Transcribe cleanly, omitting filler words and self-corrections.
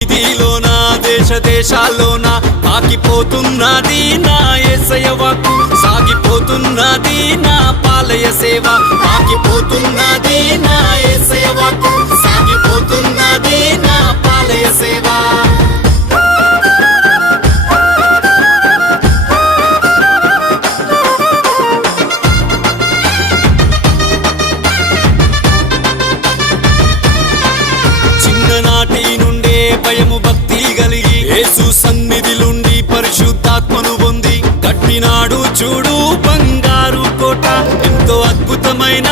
వీధిలోన దేశ దేశాల్లోన పాకిపోతున్నది నా యేసయ్య వాక్కు, సాగిపోతున్నది నా పాలయ సేవ. పాకిపోతున్నది నా యేసయ్య వాక్కు, సాగిపోతున్నది నా పాలయ సేవ. చిన్ననాటి నుండే భయము భక్తి కలిగి యేసు సన్నిధిలుండి పరిశుద్ధాత్మను పొంది కట్టినాడు చూడు బంగారు కోట. ఎంతో అద్భుతమైన